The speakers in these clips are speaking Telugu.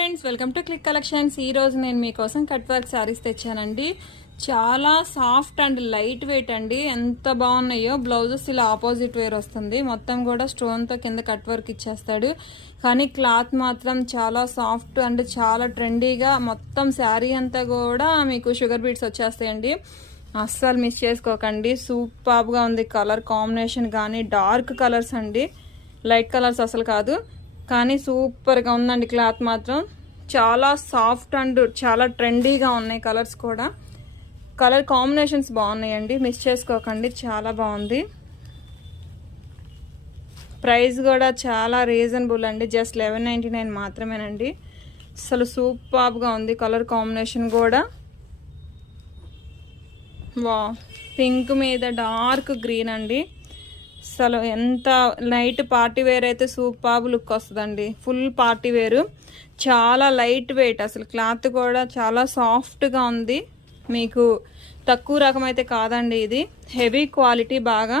Friends, welcome to click collections. ఈ రోజు నేను మీకోసం కట్ వర్క్ శారీస్ తెచ్చానండి. చాలా సాఫ్ట్ అండ్ లైట్ వెయిట్ అండి. ఎంత బాగున్నాయో. బ్లౌజెస్ ఇలా ఆపోజిట్ వేర్ వస్తుంది. మొత్తం కూడా స్టోన్తో కింద కట్ వర్క్ ఇచ్చేస్తాడు. కానీ క్లాత్ మాత్రం చాలా సాఫ్ట్ అండ్ చాలా ట్రెండీగా, మొత్తం శారీ అంతా కూడా మీకు షుగర్ బీట్స్ వచ్చేస్తాయండి. అస్సలు మిస్ చేసుకోకండి. సూపర్గా ఉంది. కలర్ కాంబినేషన్ కానీ డార్క్ కలర్స్ అండి, లైట్ కలర్స్ అసలు కాదు. కానీ సూపర్గా ఉందండి. క్లాత్ మాత్రం చాలా సాఫ్ట్ అండ్ చాలా ట్రెండీగా ఉన్నాయి. కలర్స్ కూడా, కలర్ కాంబినేషన్స్ బాగున్నాయండి. మిస్ చేసుకోకండి. చాలా బాగుంది. ప్రైస్ కూడా చాలా రీజనబుల్ అండి. జస్ట్ 1199 మాత్రమేనండి. అసలు సూపర్గా ఉంది. కలర్ కాంబినేషన్ కూడా వా, పింక్ మీద డార్క్ గ్రీన్ అండి. అసలు ఎంత నైట్ పార్టీ వేర్ అయితే సూపర్ లుక్ వస్తుందండి. ఫుల్ పార్టీ వేరు. చాలా లైట్ వెయిట్. అసలు క్లాత్ కూడా చాలా సాఫ్ట్గా ఉంది. మీకు తక్కువ రకం అయితే కాదండి. ఇది హెవీ క్వాలిటీ. బాగా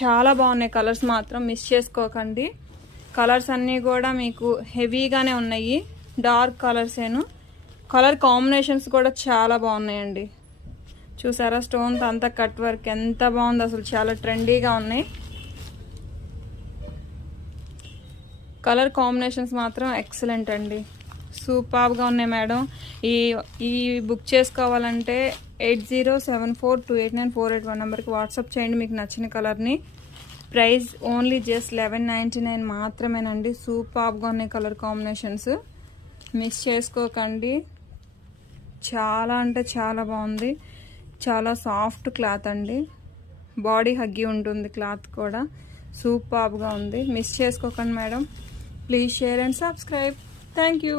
చాలా బాగున్నాయి. కలర్స్ మాత్రం మిస్ చేసుకోకండి. కలర్స్ అన్నీ కూడా మీకు హెవీగానే ఉన్నాయి. డార్క్ కలర్సేను. కలర్ కాంబినేషన్స్ కూడా చాలా బాగున్నాయండి. చూసారా, స్టోన్తో అంతా కట్ వర్క్ ఎంత బాగుంది. అసలు చాలా ట్రెండీగా ఉన్నాయి. కలర్ కాంబినేషన్స్ మాత్రం ఎక్సలెంట్ అండి. సూపర్గా ఉన్నాయి మేడం. ఈ బుక్ చేసుకోవాలంటే 8074289481 నెంబర్కి వాట్సాప్ చేయండి మీకు నచ్చిన కలర్ని. ప్రైస్ ఓన్లీ జస్ట్ 1199 మాత్రమేనండి. సూపర్గా ఉన్నాయి కలర్ కాంబినేషన్స్. మిస్ చేసుకోకండి. చాలా అంటే చాలా బాగుంది. చాలా సాఫ్ట్ క్లాత్ అండి. బాడీ హగ్గి ఉంటుంది క్లాత్ కూడా. సూపర్గా ఉంది. మిస్ చేసుకోకండి madam. Please share and subscribe. Thank you.